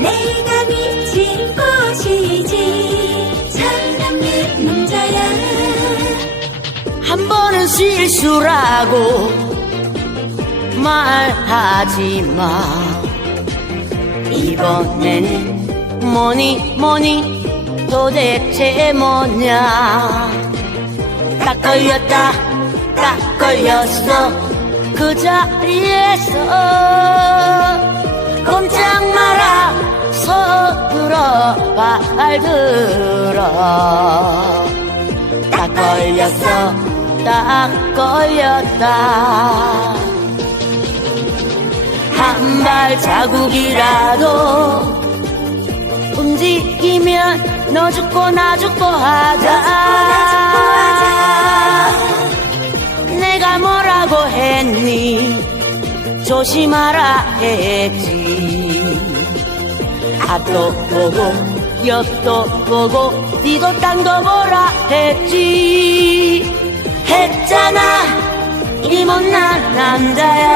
내가 미친 것이지. 사람 예쁜 자야. 한 번은 실수라고 말하지 마. 이번에는 뭐니 뭐니 도대체 뭐냐. 딱 걸렸다 딱 걸렸어. 그 자리에서. 꼼짝 말아. 서둘러 발들어. 딱 걸렸어 딱 걸렸다. 한 발 자국이라도 움직이면 너 죽고 나 죽고 하자. 내가 뭐라고 했니? 조심하라 했지 앞도 보고 옆도 보고 뒤도 땅도 보라 했지? 했잖아 이 못난 남자야.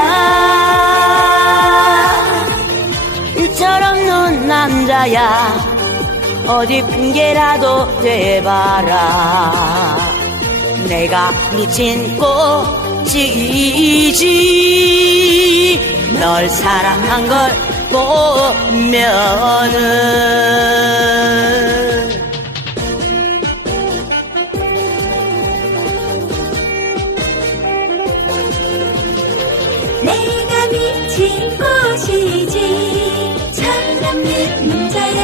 일처럼 눈 남자야. 어디 핑계라도 대봐라. 내가 미친 꽃이지. 널 사랑한 걸 보면은 내가 미친 곳이지. 사랑하는 남자야.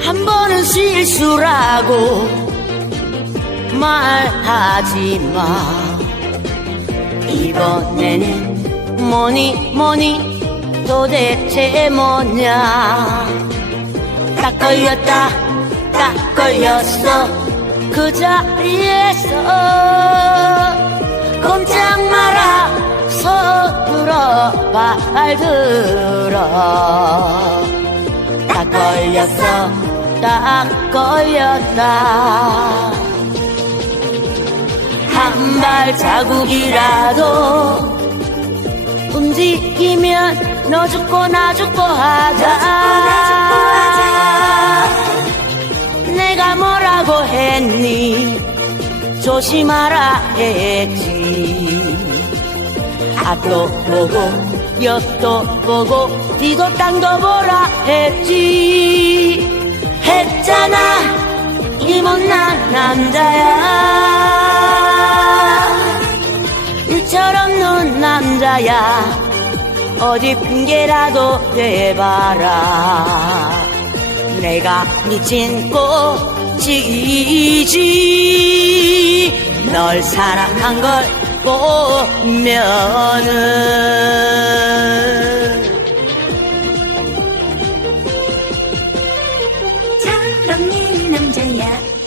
한 번은 실수라고 말하지 마. 이번에는 뭐니 뭐니 도대체 뭐냐? 딱 걸렸다 딱 걸렸어. 그 자리에서 꼼짝 마라 서둘러 발들어. 딱 걸렸어 딱 걸렸다. 한 발 자국이라도 움직이면 너 죽고 나 죽고 하자. 내가 뭐라고 했니? 조심하라 했지. 앞도 보고 옆도 보고 뒤도 땅도 보라 했지. 했잖아 이 못난 남자야. 일처럼 눈 남자야 어디 핑계라도 대봐라. 내가 미친 꽃이지. 널 사랑한 걸 보면은. 철없는 남자야